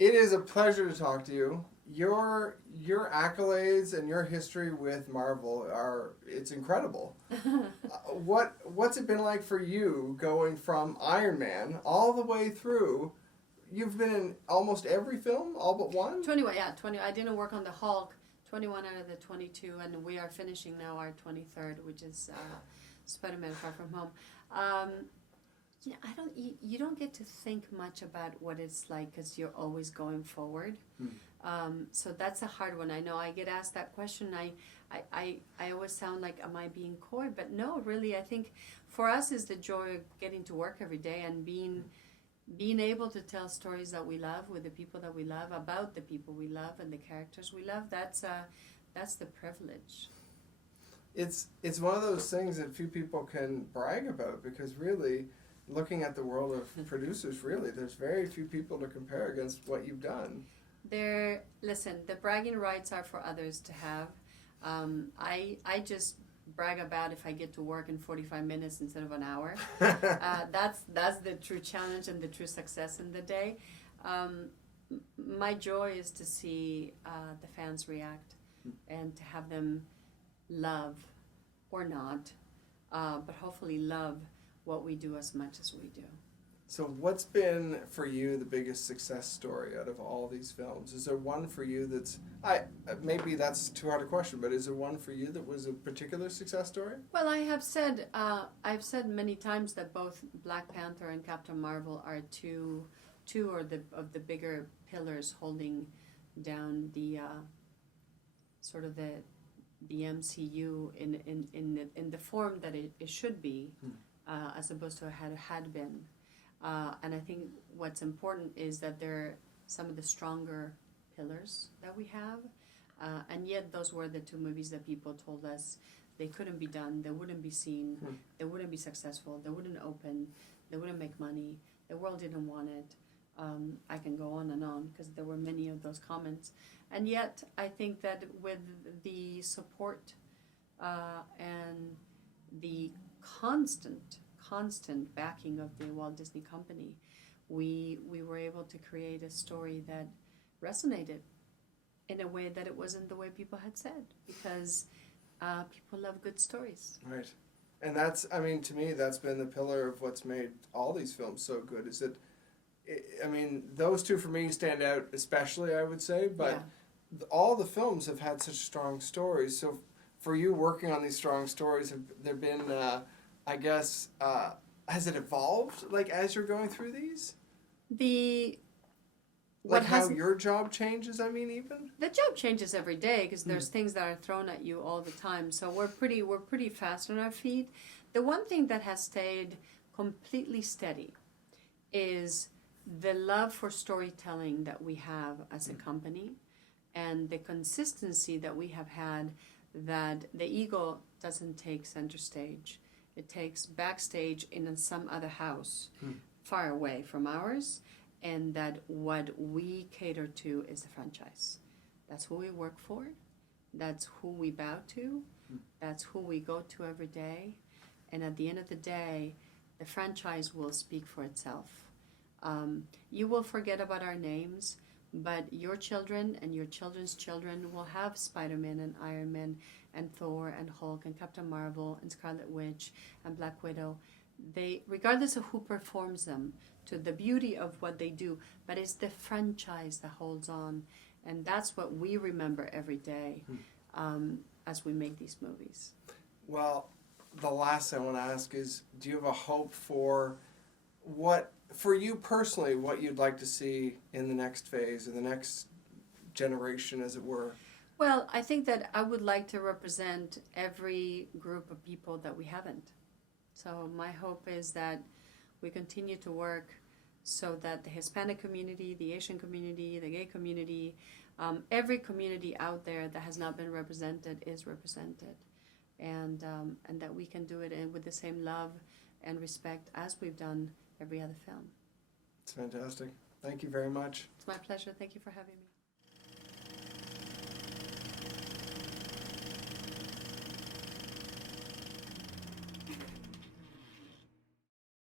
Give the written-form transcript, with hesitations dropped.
It is a pleasure to talk to you. Your accolades and your history with Marvel it's incredible. What's it been like for you going from Iron Man all the way through? You've been in almost every film, all but one? 21, yeah, 20. I didn't work on the Hulk, 21 out of the 22, and we are finishing now our 23rd, which is Spider-Man Far From Home. Yeah, you don't get to think much about what it's like because you're always going forward. So that's a hard one. I know I get asked that question. I always sound like, am I being coy? But no, really, I think for us is the joy of getting to work every day and being able to tell stories that we love with the people that we love, about the people we love and the characters we love. That's the privilege. It's one of those things that few people can brag about because really, looking at the world of producers, really, there's very few people to compare against what you've done. Listen, the bragging rights are for others to have. I just brag about if I get to work in 45 minutes instead of an hour. That's the true challenge and the true success in the day. My joy is to see the fans react and to have them love or not, but hopefully love what we do as much as we do. So what's been for you the biggest success story out of all these films? Is there one for you maybe that's too hard a question, but is there one for you that was a particular success story? Well, I've said many times that both Black Panther and Captain Marvel are two of the bigger pillars holding down the sort of the MCU in the form that it should be, as opposed to had been. And I think what's important is that they're some of the stronger pillars that we have. And yet those were the two movies that people told us they couldn't be done, they wouldn't be seen, they wouldn't be successful, they wouldn't open, they wouldn't make money, the world didn't want it. I can go on and on because there were many of those comments. And yet I think that with the support and the constant backing of the Walt Disney Company, we were able to create a story that resonated in a way that it wasn't the way people had said, because people love good stories. Right. And that's, I mean, to me, that's been the pillar of what's made all these films so good, is that, I mean, those two for me stand out especially, I would say, but all the films have had such strong stories. So for you working on these strong stories, have there been... I guess, has it evolved, like, as you're going through these? How your job changes, I mean, even? The job changes every day because there's things that are thrown at you all the time. So we're pretty fast on our feet. The one thing that has stayed completely steady is the love for storytelling that we have as a company and the consistency that we have had, that the ego doesn't take center stage. It takes backstage in some other house far away from ours, and that what we cater to is the franchise. That's who we work for. That's who we bow to. That's who we go to every day. And at the end of the day, the franchise will speak for itself. You will forget about our names, but your children and your children's children will have Spider-Man and Iron Man and Thor and Hulk and Captain Marvel and Scarlet Witch and Black Widow. They, regardless of who performs them, to the beauty of what they do, but it's the franchise that holds on. And that's what we remember every day as we make these movies. Well, the last thing I want to ask is, do you have a hope for you personally, what you'd like to see in the next phase, in the next generation, as it were? Well, I think that I would like to represent every group of people that we haven't. So my hope is that we continue to work so that the Hispanic community, the Asian community, the gay community, every community out there that has not been represented is represented. And that we can do it with the same love and respect as we've done every other film. It's fantastic. Thank you very much. It's my pleasure. Thank you for having me.